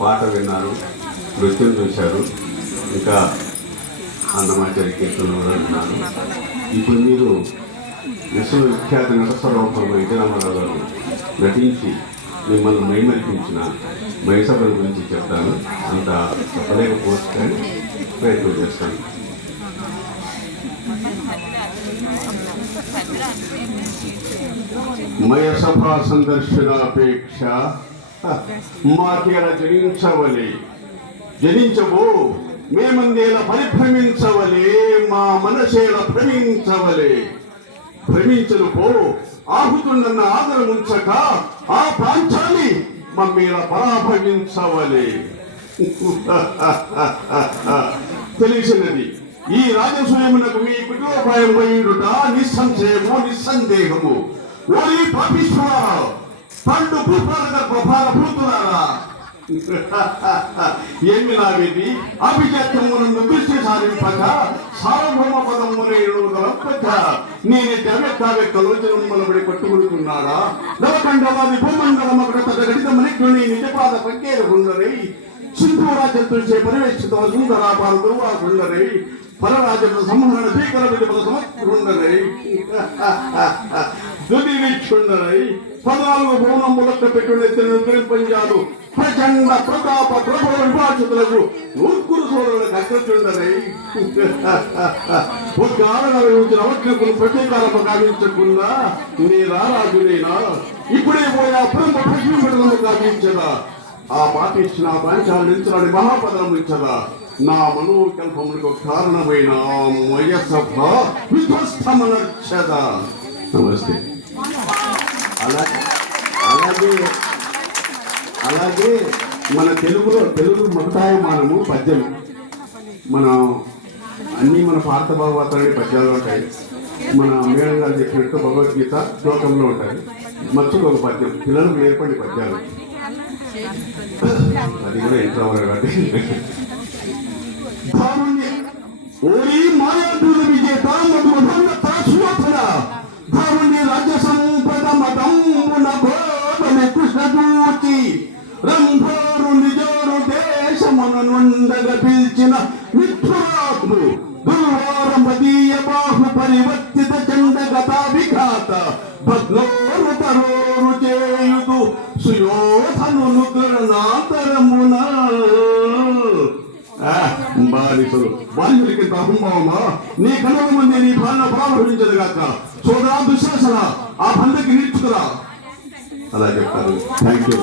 పాట విన్నారు, నృత్యం చూశారు, ఇంకా అన్నమాచార్య కీర్తనలు కూడా విన్నారు. ఇప్పుడు మీరు విశ్వవిఖ్యాత నటస్వరూపం విజయరామారావు గారు నటించి మిమ్మల్ని మైమరిపించిన మైసభల గురించి చెప్తాను. అంత చెప్పలేకపోవచ్చు కానీ ప్రయత్నం చేస్తాను. మయసభా సందర్శనాపేక్ష మాకేలా జనించబో మేమందేలా పరిభ్రమించవలే, మా మనసేలా భ్రమించవలే. భ్రమించను పో ఆహుతుండన్న ఆదరముంచక ఆ ప్రాంతాన్ని మమ్మీలా పరాభవించవలే. తెలిసినది ఈ రాజసూయమునకు మీ కుటుంబోపాయం పోయిండుట నిస్సంశయము నిస్సందేహము. ఓరి పాపిష్ఠుడా, పండు పుష్పాల గర్భాల భూతులారా, ఏమి నాగేది అభిజాత్యమునందు దృష్టి సారింపక సార్వభౌమ పదమునేడు గలపక నేనే జగత్తావెక్కలోచనమ్మలబడి పట్టుకుంటున్నాడా. నవకండవాది భూమండలం అక్కడ గడిత మనిక్యుని నిజపాద పంకేరు ఉండరై సింధూరాజంతుచే పరివేక్షిత సుందరాపాల దుర్వాసుండరై పరరాజుల సంహరణ భీకర విధిపద సమర్థుండరై దుర్నిరీక్షుండరై 14 భవనములక్క పెట్టునెత్తిన పంజాలు ప్రచండ ప్రతాప ప్రభు విభాషితులకు నూర్కురు సోదరులకు అగ్రచుండరై ఒక ఆడగలిగిన అవజ్ఞకులు ప్రతీకారము గావించకుండా నీ రారాజునేనా ఇప్పుడే పోయా బ్రహ్మ ప్రశ్నము గావించదా. ఆ పాటించిన ప్రాంతాలు నిలిచడానికి మహాపదనం ఇచ్చదా. నా మనోకల్పములకు కారణమైన మయసభ విధ్వస్తమనర్చదా. నమస్తే. అలాగే మన తెలుగు మమతాయమానము పద్యం, మనం అన్నీ మన పార్థభావాతాన్ని పద్యాలు ఉంటాయి. మన మేడం గారు చెప్పినట్టు భగవద్గీత శ్లోకంలో ఉంటాయి. మచ్చుకు ఒక పద్యం, పిల్లలకు ఏర్పడి పద్యాలు, అది కూడా ఇంట్లో కాబట్టి విజేత భావుని రాజ్య సంపద మదమున గోపని కృష్ణదూతి రంభోరు నిజోరు దేశమును నుండగా పిలిచిన మిత్రురాత్ము దుర్వారమదీయ బాహు పరివర్తిత చండగతా విఘాత భగ్నోరు తరోరు చేయుదు సుయోధను గణనాంతరమున. బాలికలకి అహంభావమా నీ కనుల మంది నీ భావన ప్రారంభించదు గాక. సోదరా దుశ్శాసన ఆ బంధకి నిలుచుకురా. అలా చెప్తారు. Thank you.